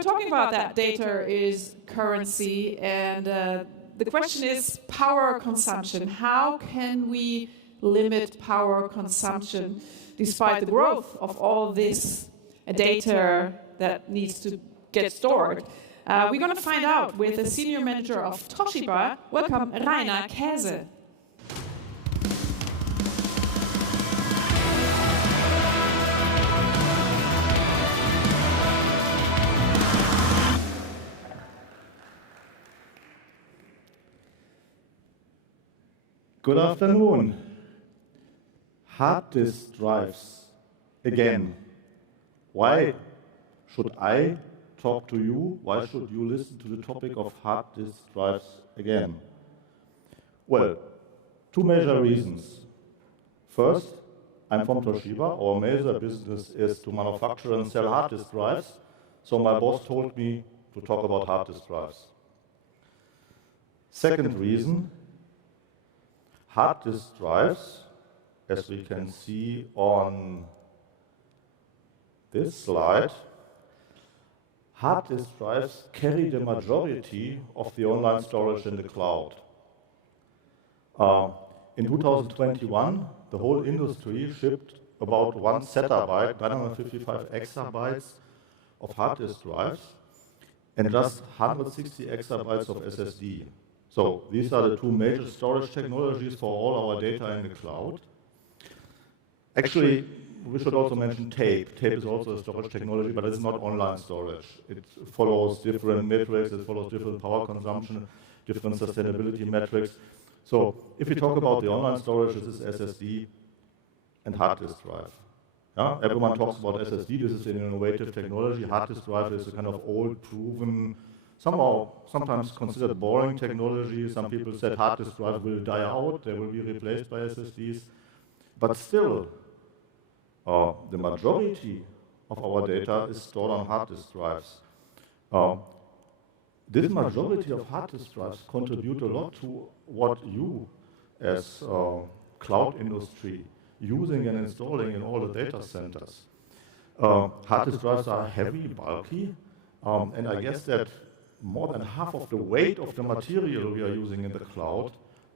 we're talking about that data is currency, and the question is power consumption. How can we limit power consumption despite the growth of all this data that needs to get stored? We're going to find out with the senior manager of Toshiba. Welcome, Kaese. Good afternoon. Hard disk drives again. Why should I talk to you? Why should you listen to the topic of hard disk drives again? Well, two major reasons. First, I'm from Toshiba. Our major business is to manufacture and sell hard disk drives. So my boss told me to talk about hard disk drives. Second reason, hard disk drives, as we can see on this slide, hard disk drives carry the majority of the online storage in the cloud. In 2021, the whole industry shipped about 1 zettabyte, 955 exabytes of hard disk drives, and just 160 exabytes of SSD. So these are the two major storage technologies for all our data in the cloud. Actually, we should also mention tape. Tape is also a storage technology, but it's not online storage. It follows different metrics, it follows different power consumption, different sustainability metrics. So if we talk about the online storage, this is SSD and hard disk drive. Yeah? Everyone talks about SSD, this is an innovative technology. Hard disk drive is a kind of old, proven, sometimes considered boring technology. Some people said hard disk drive will die out, they will be replaced by SSDs. But still, the majority of our data is stored on hard disk drives. This majority of hard disk drives contribute a lot to what you, as cloud industry, using and installing in all the data centers. Hard disk drives are heavy, bulky, and I guess that more than half of the weight of the material we are using in the cloud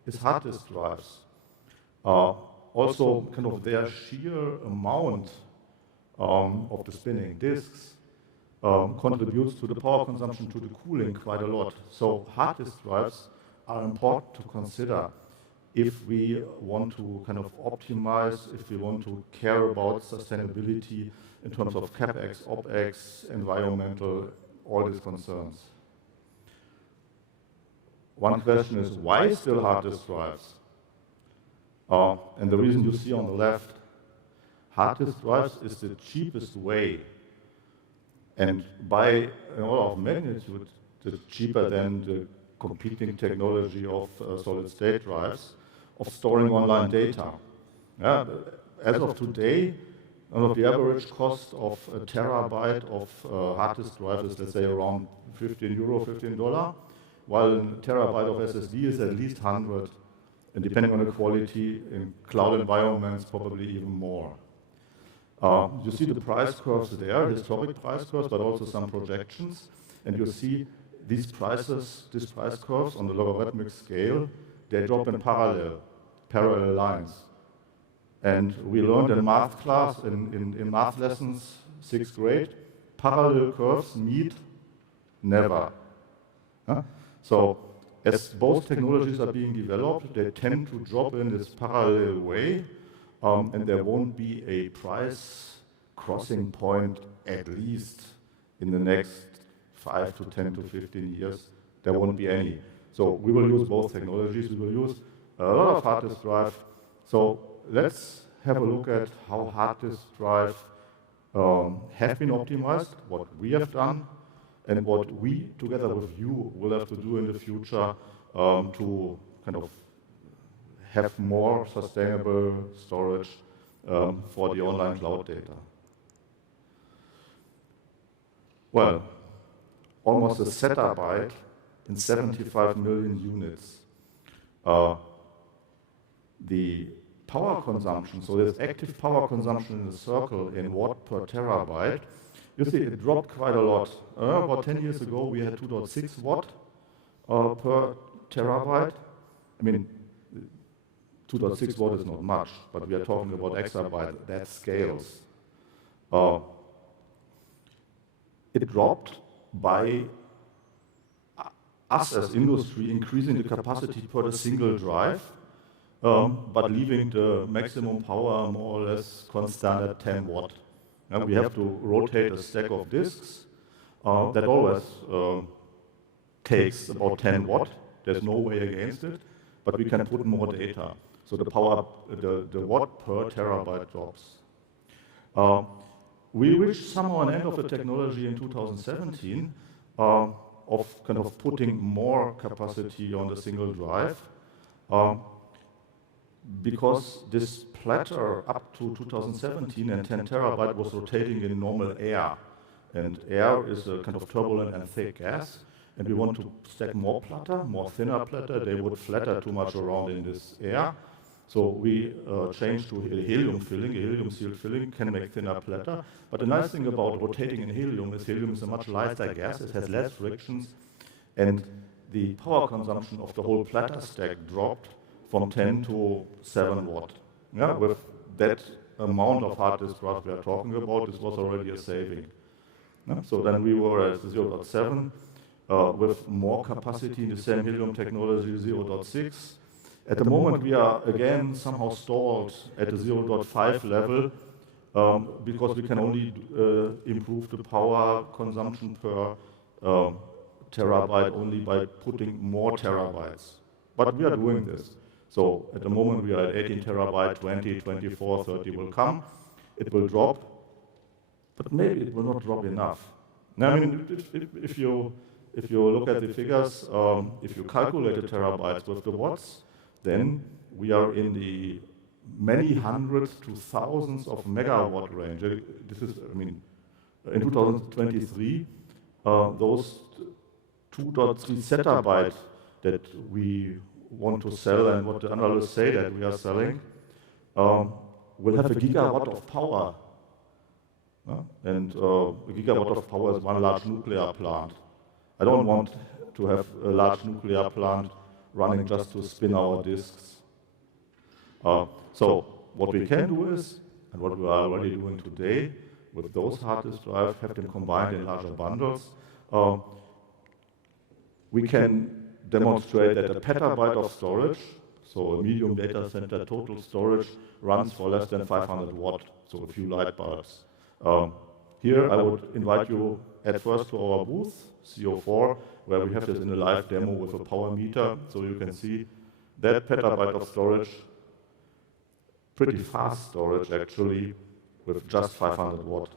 is hard disk drives. Also, kind of their sheer amount of the spinning disks contributes to the power consumption, to the cooling quite a lot. So hard disk drives are important to consider if we want to kind of optimize, if we want to care about sustainability in terms of CapEx, OpEx, environmental, all these concerns. One question is, why still hard disk drives? And the reason you see on the left, hard disk drives is the cheapest way, and by an order of magnitude, it's cheaper than the competing technology of solid-state drives, of storing online data. Yeah, as of today, the average cost of a terabyte of hard disk drive is, let's say, around $15, while a terabyte of SSD is at least 100, and depending on the quality, in cloud environments, probably even more. You see the price curves there, historic price curves, but also some projections, and you see these price curves on the logarithmic scale, they drop in parallel lines. And we learned in math class, in math lessons, 6th grade, parallel curves meet never. So as both technologies are being developed, they tend to drop in this parallel way, and there won't be a price crossing point, at least in the next 5 to 10 to 15 years. There won't be any. So we will use both technologies. We will use a lot of hard disk drive. So let's have a look at how hard disk drive have been optimized, what we have done, and what we, together with you, will have to do in the future to kind of have more sustainable storage for the online cloud data. Well, almost a zettabyte in 75 million units. The power consumption, so there's active power consumption in the circle in watt per terabyte, You see, it dropped quite a lot. About 10 years ago, we had 2.6 watt per terabyte. I mean, 2.6 watt is not much, but we are talking about exabyte, that scales. It dropped by us as industry increasing the capacity per the single drive, but leaving the maximum power more or less constant at 10 watt. And we have to rotate a stack of disks. That always takes about 10 watt. There's no way against it, but we can put more data. So the power, the watt per terabyte drops. We reached somehow an end of the technology in 2017 of kind of putting more capacity on the single drive because this platter up to 2017 and 10 terabyte was rotating in normal air. And air is a kind of turbulent and thick gas. And we want to stack more platter, more thinner platter. They would flatter too much around in this air. So we changed to a helium filling. A helium-sealed filling can make thinner platter. But the nice thing about rotating in helium is a much lighter gas. It has less frictions. And the power consumption of the whole platter stack dropped from 10 to 7 watt. Yeah, with that amount of hard disk drive we are talking about, this was already a saving. Yeah? So then we were at 0.7 with more capacity in the same helium technology, 0.6. At the moment, we are again somehow stalled at the 0.5 level because we can only improve the power consumption per terabyte only by putting more terabytes. But we are doing this. So at the moment, we are at 18 terabyte, 20, 24, 30 will come. It will drop, but maybe it will not drop enough. Now, I mean, if you look at the figures, if you calculate the terabytes with the watts, then we are in the many hundreds to thousands of megawatt range. This is, I mean, in 2023, those 2.3 zettabyte that we want to sell and what the analysts say that we are selling will have a gigawatt of power. And a gigawatt of power is one large nuclear plant. I don't want to have a large nuclear plant running just to spin our disks. So what we can do is, and what we are already doing today with those hard disk drives, have them combined in larger bundles. We can demonstrate that a petabyte of storage, so a medium data center total storage, runs for less than 500 watt, so a few light bulbs. Here I would invite you at first to our booth, CO4, where we have this in a live demo with a power meter, so you can see that petabyte of storage, pretty fast storage actually, with just 500 watt.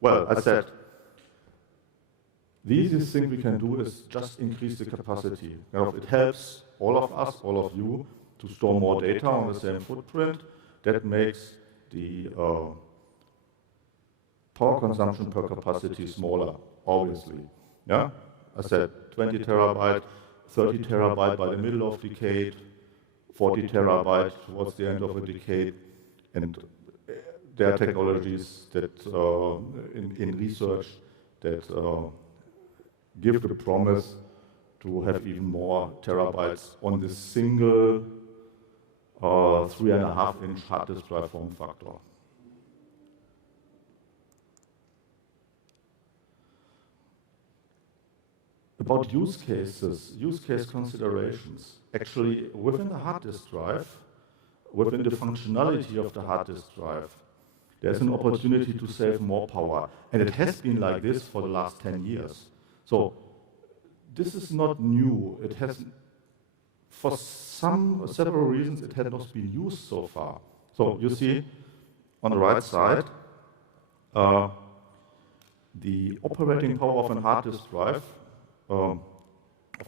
Well, I said, the easiest thing we can do is just increase the capacity. Now, it helps all of us, all of you, to store more data on the same footprint. That makes the power consumption per capacity smaller, obviously. Yeah, I said 20 terabyte, 30 terabyte by the middle of decade, 40 terabyte towards the end of a decade, and there are technologies that in research that give the promise to have even more terabytes on this single 3.5-inch hard disk drive form factor. About use cases, use case considerations. Actually, within the hard disk drive, within the functionality of the hard disk drive, there's an opportunity to save more power. And it has been like this for the last 10 years. So this is not new. It has, for several reasons, it has not been used so far. So you see on the right side, the operating power of a hard disk drive, of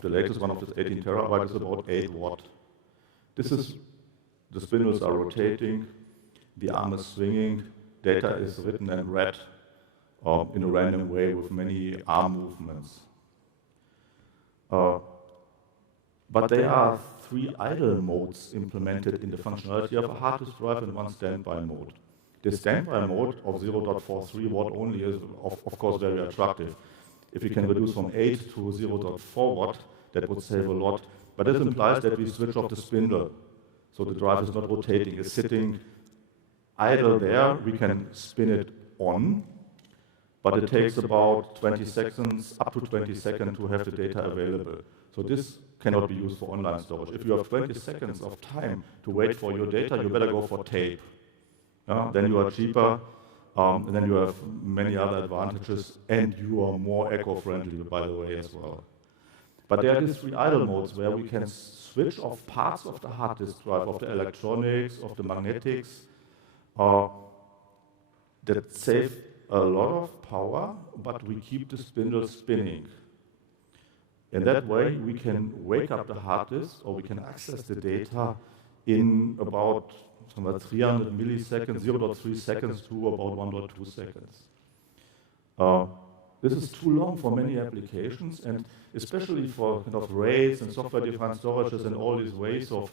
the latest one of this 18 terabyte, is about 8 watt. This is, the spindles are rotating, the arm is swinging, data is written and read in a random way with many arm movements. But there are 3 idle modes implemented in the functionality of a hard disk drive and 1 standby mode. the standby mode of 0.43 watt only is, of course, very attractive. If we can reduce from 8 to 0.4 watt, that would save a lot. But this implies that we switch off the spindle. So the drive is not rotating, it's sitting idle there. We can spin it on, but it takes about 20 seconds, up to 20 seconds to have the data available. So this cannot be used for online storage. If you have 20 seconds of time to wait for your data, you better go for tape. Then you are cheaper, and then you have many other advantages, and you are more eco-friendly, by the way, as well. But there are these 3 idle modes where we can switch off parts of the hard disk drive, of the electronics, of the magnetics, that save a lot of power, but we keep the spindle spinning. In that way, we can wake up the hard disk, or we can access the data in about 300 milliseconds, 0.3 seconds to about 1.2 seconds. This is too long for many applications, and especially for kind of RAIDs and software-defined storages and all these ways of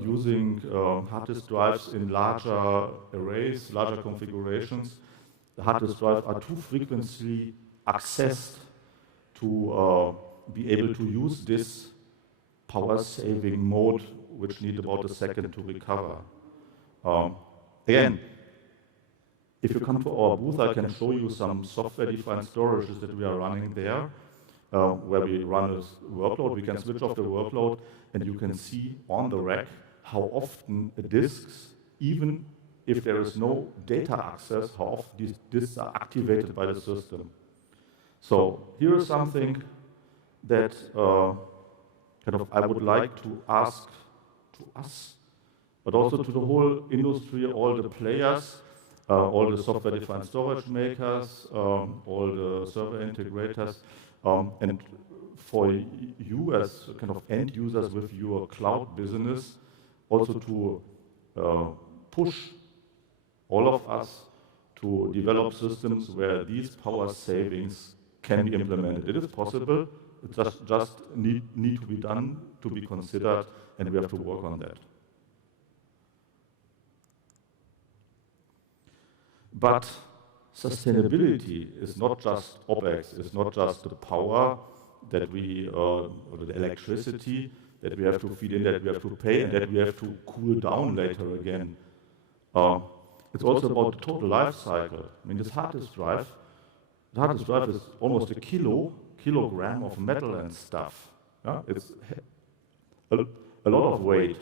using hard disk drives in larger arrays, larger configurations. The hard disk drives are too frequently accessed to be able to use this power-saving mode, which need about a second to recover. Again, if you come to our booth, I can show you some software-defined storages that we are running there, where we run a workload. We can switch off the workload, and you can see on the rack how often the disks, even if there is no data access, how often these disks are activated by the system. So here is something that I would like to ask to us, but also to the whole industry, all the players, all the software-defined storage makers, all the server integrators, and for you as kind of end users with your cloud business, also to push all of us to develop systems where these power savings can be implemented. It is possible. It just need to be done, to be considered, and we have to work on that. But sustainability is not just OpEx, it's not just the power that we, or the electricity that we have to feed in, that we have to pay, and that we have to cool down later again. It's also about the total life cycle. I mean, this hard disk drive is almost a kilogram of metal and stuff. Yeah? It's a lot of weight.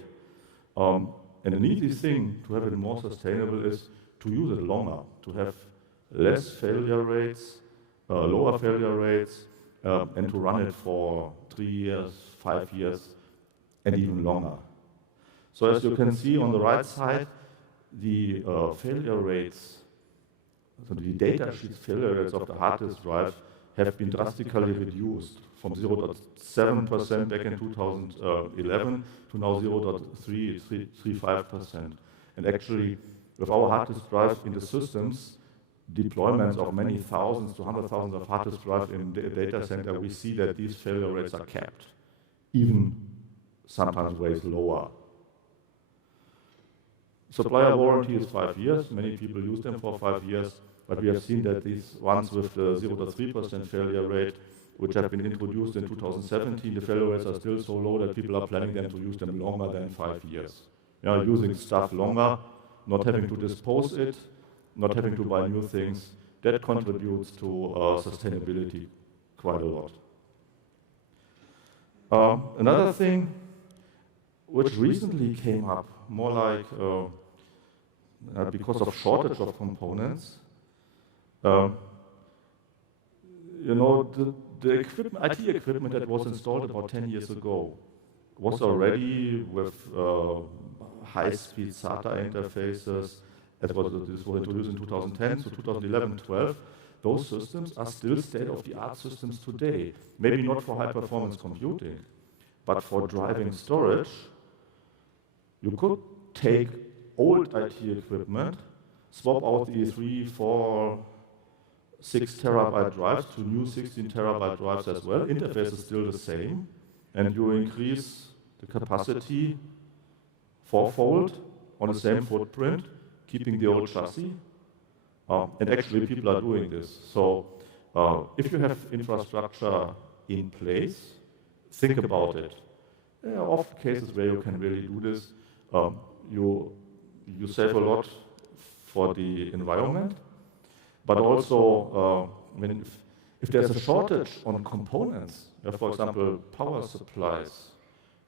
And an easy thing to have it more sustainable is to use it longer, to have less failure rates, lower failure rates, and to run it for 3 years, 5 years, and even longer. So as you can see on the right side, the failure rates, so the data sheet failure rates of the hard disk drive have been drastically reduced from 0.7% back in 2011 to now 0.335%. And actually, with our hard disk drive in the systems, deployments of many thousands to hundreds of thousands of hard disk drive in the data center, we see that these failure rates are capped, even sometimes ways lower. Supplier warranty is 5 years. Many people use them for 5 years, but we have seen that these ones with the 0.3% failure rate, which have been introduced in 2017, the failure rates are still so low that people are planning them to use them longer than 5 years. Using stuff longer, not having to dispose it, not having to buy new things, that contributes to sustainability quite a lot. Another thing which recently came up, more like because of shortage of components, the IT equipment that was installed about 10 years ago was already with high-speed SATA interfaces. This was introduced in 2010, so 2011, 12. Those systems are still state-of-the-art systems today. Maybe not for high-performance computing, but for driving storage. You could take old IT equipment, swap out the 3, 4, 6 terabyte drives to new 16 terabyte drives as well. Interface is still the same, and you increase the capacity fourfold on the same footprint, keeping the old chassis. And actually, people are doing this. So if you have infrastructure in place, think about it. There are often cases where you can really do this. You save a lot for the environment, but also if there's a shortage on components, for example, power supplies.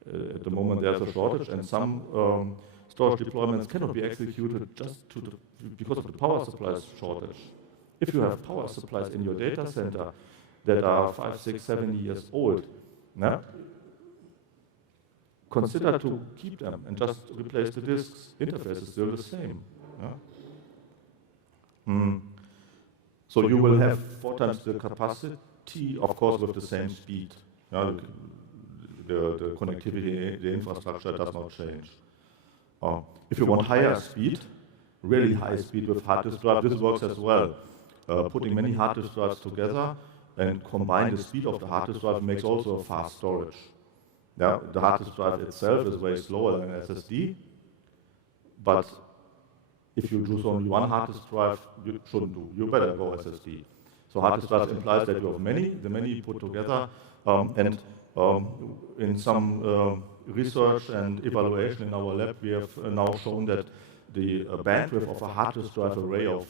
At the moment there's a shortage, and some storage deployments cannot be executed just because of the power supplies shortage. If you have power supplies in your data center that are 5, 6, 7 years old, consider to keep them and just replace the disks. Interface is still the same. So you will have 4 times the capacity, of course, with the same speed. The connectivity, the infrastructure does not change. If you want higher speed, really high speed with hard disk drive, this works as well. Putting many hard disk drives together and combine the speed of the hard disk drive makes also a fast storage. The hard disk drive itself is way slower than an SSD, but if you choose only one hard disk drive, you shouldn't do. You better go SSD. So hard disk drive implies that you have the many put together, and in some research and evaluation in our lab, we have now shown that the bandwidth of a hard disk drive array of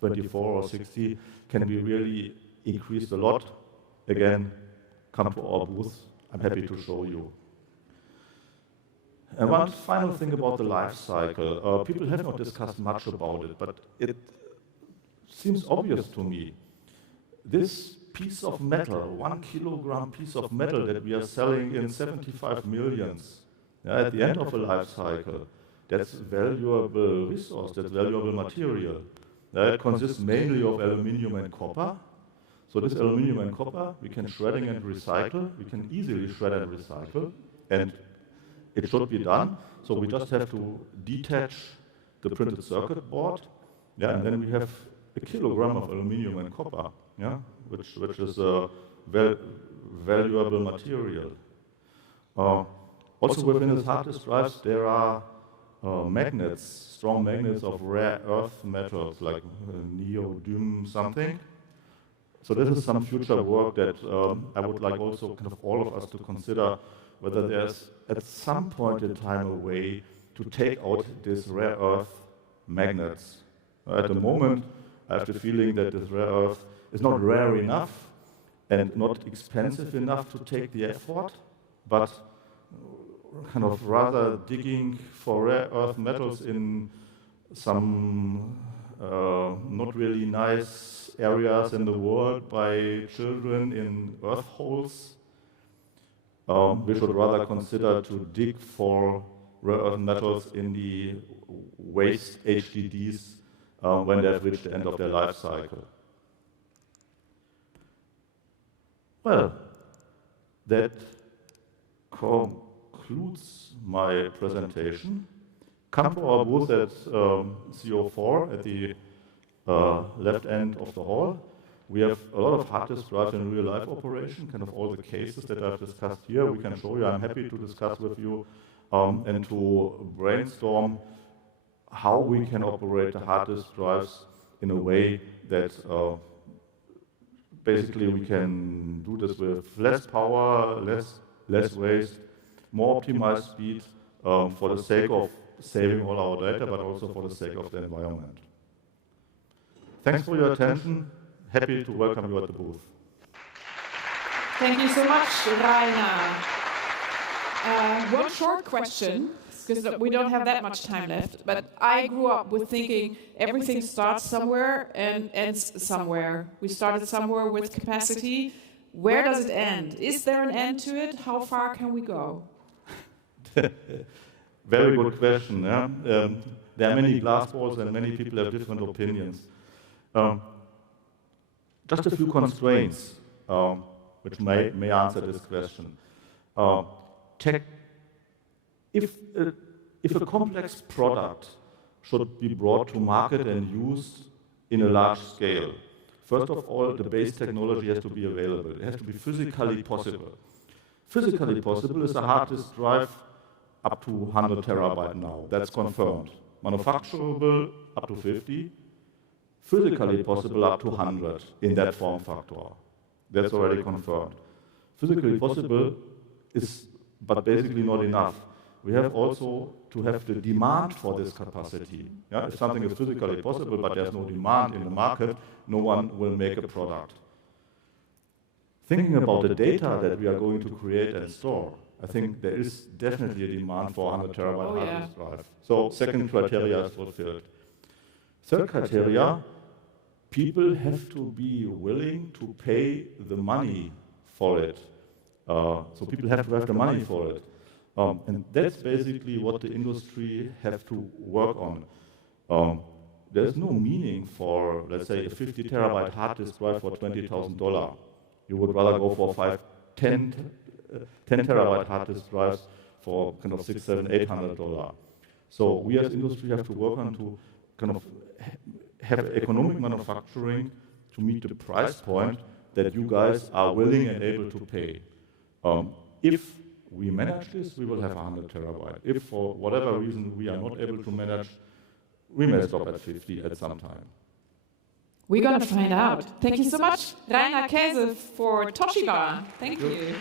24 or 60 can be really increased a lot. Again, come to our booth. I'm happy to show you. And one final thing about the life cycle. People have not discussed much about it, but it seems obvious to me. This piece of metal, 1 kilogram piece of metal that we are selling in 75 millions, at the end of a life cycle, that's valuable resource, that's valuable material. It consists mainly of aluminum and copper. So this aluminum and copper, we can shredding and recycle. We can easily shred and recycle, and it should be done. So we just have to detach the printed circuit board, and then we have a kilogram of aluminum and copper, which is a valuable material. Also within the hard disk drives, there are magnets, strong magnets of rare earth metals like neodymium something. So this is some future work that I would like also kind of all of us to consider whether there's at some point in time a way to take out these rare earth magnets. At the moment, I have the feeling that this rare earth is not rare enough and not expensive enough to take the effort, but kind of rather digging for rare earth metals in some not really nice areas in the world by children in earth holes. We should rather consider to dig for rare earth metals in the waste HDDs when they have reached the end of their life cycle. Well, that concludes my presentation. Come to our booth at CO4 at the left end of the hall. We have a lot of hard disk drives in real life operation, kind of all the cases that I've discussed here. We can show you. I'm happy to discuss with you and to brainstorm how we can operate the hard disk drives in a way that basically we can do this with less power, less waste, more optimized speed for the sake of saving all our data, but also for the sake of the environment. Thanks for your attention. Happy to welcome you at the booth. Thank you so much, Rainer. One short question, because we don't have that much time left, but I grew up with thinking everything starts somewhere and ends somewhere. We started somewhere with capacity. Where does it end? Is there an end to it? How far can we go? Very good question. Yeah? There are many glass balls and many people have different opinions. Just a few constraints which may answer this question. If a complex product should be brought to market and used in a large scale, first of all, the base technology has to be available. It has to be physically possible. Physically possible is a hard disk drive up to 100 terabyte now. That's confirmed. manufacturable up to 50, physically possible up to 100 in that form factor. That's already confirmed. Physically possible is, but basically not enough. We have also to have the demand for this capacity. Yeah? If something is physically possible, but there's no demand in the market, no one will make a product. Thinking about the data that we are going to create and store, I think there is definitely a demand for 100 terabyte hard disk drive. So second criteria is fulfilled. Third criteria, people have to be willing to pay the money for it. So people have to have the money for it. And that's basically what the industry have to work on. There's no meaning for, let's say, a 50 terabyte hard disk drive for $20,000. You would rather go for 10 terabyte hard disk drives for kind of $600, $700, $800. So we as industry have to work on to kind of have economic manufacturing to meet the price point that you guys are willing and able to pay. If we manage this, we will have 100 terabyte. If for whatever reason we are not able to manage, we may stop at 50 at some time. We're going to find out. Thank you so much, Rainer Kaese, for Toshiba. Thank you.